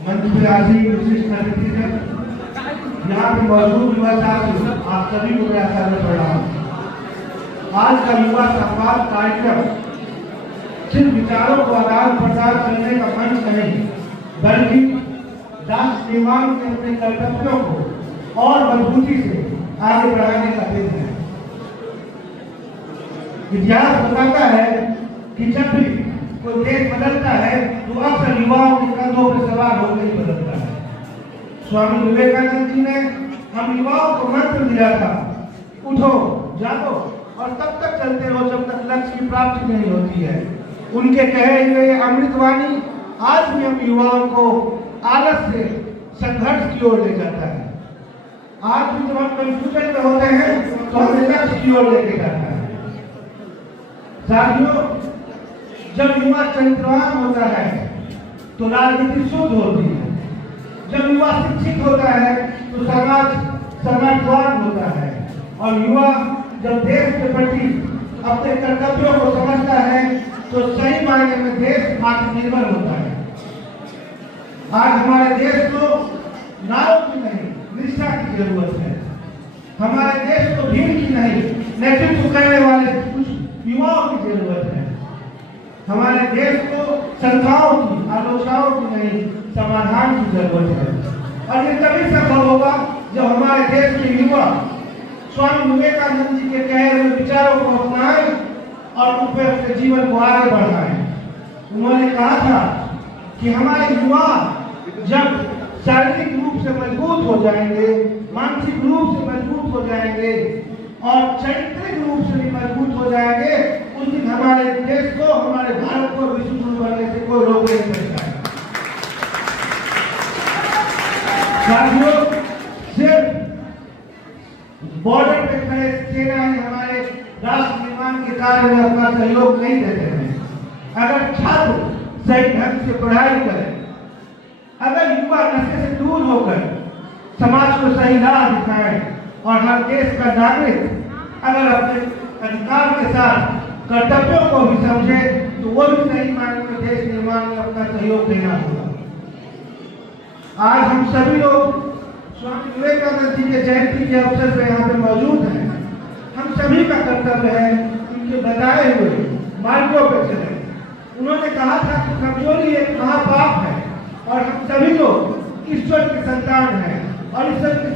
मंच पे आसीन विशिष्ट अतिथिगण, यहाँ पे मौजूद युवा साथी, आप सभी को मेरा सादर प्रणाम। आज का युवा संवाद कार्यक्रम सिर्फ विचारों को आदान प्रदान करने का मंच नहीं, बल्कि राष्ट्र निर्माण के अपने कर्तव्यों को और मजबूती से आगे बढ़ाने का दिन है। इतिहास बताता है कि जब भी कोई देश बदलता है तो अक्सर युवाओं के कंधों पर सवार होकर ही बदलता है। स्वामी विवेकानंद जी ने हम युवाओं को मंत्र दिया था, उठो जागो और तब तक चलते रहो जब तक लक्ष्य की प्राप्ति नहीं होती है। उनके कहे हुए अमृतवाणी आज भी हम युवाओं को आलस से संघर्ष की ओर ले जाता है। आज भी जब हम कंफ्यूजन में होते हैं तो हमें लक्ष्य की ओर लेके जाता है। साथियों, जब युवा चरित्रवान होता है तो राजनीति शुद्ध होती है। जब युवा शिक्षित होता है तो समाज समाजवान होता है। और युवा जब देश के प्रति अपने कर्तव्यों को समझता है तो सही मायने में देश आत्मनिर्भर होता है। आज हमारे देश को नाव की नहीं, निष्ठा की जरूरत है। हमारे देश को भीड़ की नहीं, नेतृत्व करने वाले कुछ युवाओं की जरूरत है। हमारे देश को शंकाओं की, आलोचनाओं की नहीं, समाधान की जरूरत है। और ये तभी संभव होगा जब हमारे देश के युवा स्वामी विवेकानंद जी के कहे हुए विचारों को अपनाएं और उनपे अपने जीवन को आगे बढ़ाएं। उन्होंने कहा था कि हमारे युवा जब शारीरिक रूप से मजबूत हो जाएंगे, मानसिक रूप से मजबूत हो जाएंगे और चारित्रिक रूप से भी मजबूत हो जाएंगे, उस दिन हमारे देश को, हमारे भारत को विश्व गुरु बनने से कोई रोक नहीं सकता है। साथियों, सिर्फ बॉर्डर पे खड़े सेना ही हमारे राष्ट्र निर्माण के कार्य में अपना सहयोग नहीं देते हैं। अगर छात्र सही ढंग से पढ़ाई करें, अगर युवा नशे से दूर होकर समाज को सही राह दिखाएं और हर देश का नागरिक अगर अपने अधिकार के साथ कर्तव्यों को भी समझे तो वो भी सही मायने में देश निर्माण में अपना सहयोग देना होगा। आज हम सभी लोग स्वामी विवेकानंद जी के जयंती के अवसर पर यहाँ पे मौजूद हैं। हम सभी का कर्तव्य है उनके बताए हुए मार्गों पर चले। उन्होंने कहा था कि कमजोरी एक महापाप है और हम सभी लोग ईश्वर के संतान हैं और ईश्वर के